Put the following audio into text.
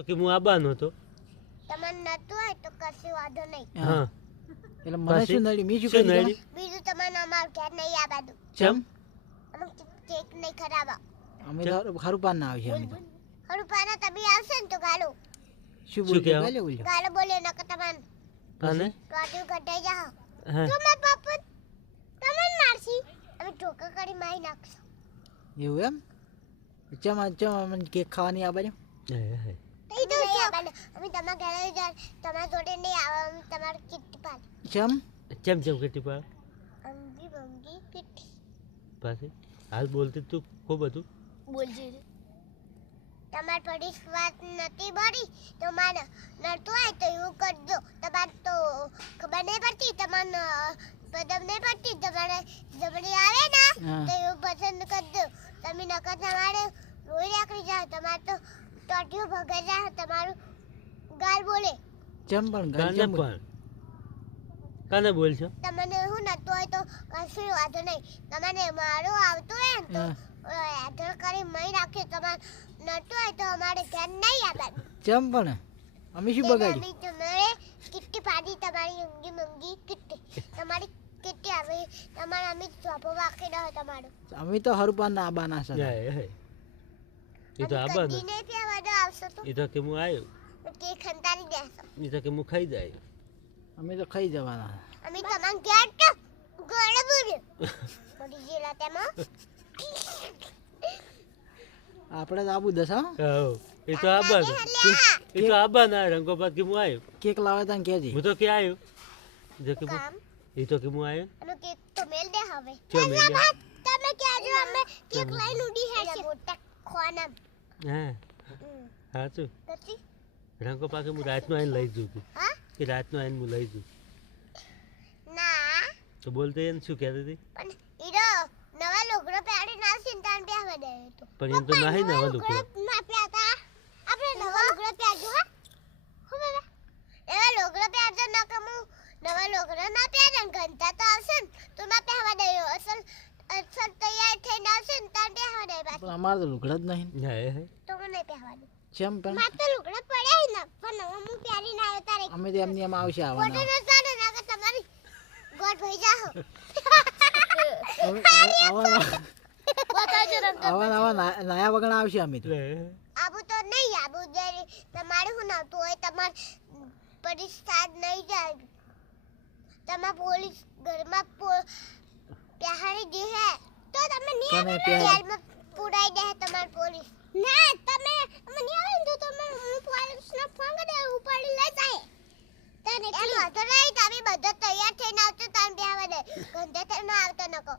તો કે હું આબાનો હતો. તમને નતું હોય તો કશું વાંધો નહીં. હા. એટલે મને શું નડ્યું મેં શું શું નડી? બીજું તમને અમાર ઘેર નહીં આબાદું ચમ? અમે કેક નહીં ખરાબા. અમે ખરું પાન ના આવી અમે તો. પાન તમે આવશે ને તો ગાલો. શું બોલ કે ગાલો બોલ ગાલો બોલે નકર તમન અને ગાડું કટાઈ જાઓ. તો મે બાપુ તમન મારશી. અમે ઠોકર કરી મારી નાખશો. એવું એમ? ચમ ચમ કે કેક ખાવાની આ બાજુ? હે, હે. એ તો અમે તમારા ઘરે જાય તમારા જોડે નહીં આવે અમે તમારું કિટ્ટી પાડ ચમ? ચમ ચમ કેટલી પા અંગી બંગી કિટ્ટી પાછી? હાલ બોલતી તું ખૂબ હતું બોલજે. તમાર પડી વાત નથી બળી તો મારે નડતું હોય તો એવું કરજો. તમારે તો ખબર નહીં પડતી તમને પદમ નહીં પડતી. તમારે જબડી આવે ને તો એવું પસંદ કરજો. તમે નકર તમારે રોઈ રાખી જાઓ. તમારે તો ટોટિયું ભગાઈ તમારું ગાલ બોલે. ચમ પણ ગાલ કાને પણ? કાને બોલ છો તમને હું નતો હોય તો કશું વાંધો નહીં. તમને મારો આવતો હોય ને તો. એડર કરી મહી રાખે તમાર નતો હોય તો અમારે ઘેર નહીં આવવાનું ચમ પણ અમે શું બગાડ્યું? તેનાની તમારે કિટ્ટી પાડી તમારી ઊંઘી મંગી કિટ્ટી તમારી કિટ્ટી આવે તમારે અમે ચોપો વાકી દો તમારો અમે તો હરું પાન ના હે, હે. એ તો આબા નહીં એ કે હું આવ્યો કે ખંતારી એ તો કે હું ખાઈ જાય. અમે તો ખાઈ જવાના. અમે તમારે ઘેર તો ગળે બોલ્યો મરી જેલા તેમાં. આપણે તો આબુ દસ હા. હા એ તો આબા એ તો આબાના રંગો બાદ કે હું આવ્યો કેક લાવે તને કહેજે હું તો કે આવ્યો જો કે હું- એ તો કે હું આવ્યો અને કેક તો મેલ દે હવે. ચો મેલ દે. તમે કહેજો અમે કેક લઈને ઉડી હેડશે મોટા ખોના હા. સાચું? પછી? રંગો પાકે હું રાતનું આવીને લઈ જઉં હા? કે રાતનું આવીને હું લઈ જઉં. ના. તો બોલતો એને શું કહેતી હતી? પણ ઈરો નવા લુગડો પહેરી ના તાણ પહેરવા દે તો. પણ એમ તો નહીં નવા લુગડો ના પહેરતા આપણે નવા લુગડો પહેરજો હા હો બાબા એવા લુગડો પહેરજો ન કે હું નવા લુગડો ના પહેરે ને ગંતા તો આવશે ને તો ના પહેરવા દે અસલ અસલ તૈયાર થઈને આવશે ને તાણ પહેરવા દે પાછી પણ અમારે તો લુગડા જ નહીં હે હે. તો મને નહીં પહેરવા દે ચમ પણ મારે તો લુગડા પડ્યા ને પણ હવે હું પહેરીને આવ્યો તારે. અમે તો એમની એમ આવશે ફોટો આવવાના ન સાડો ના કે તમારી ગોટ હોઈ જાઓ. આવા ના- નાયા આવશે અમે તો. હે, હે. આબુ તો નહીં આબુ જ્યારે તમારે શું નાવતું હોય તમારે પરીક્ષા નહીં જાય. તમારે પોલીસ ઘરમાં પો- પહેરી દે હે. તો તમે નહીં આવે ને? દે તમારે પોલીસ. ના તમે મને આવે તો તમે હું પોલીસને ફોન કરી ઉપાડી લઈ જાય તને એટલું વાંધો નહીં તમે બધો તૈયાર થઈને આવતો તાન બે દે. ગંધે થઈને આવતો નકો.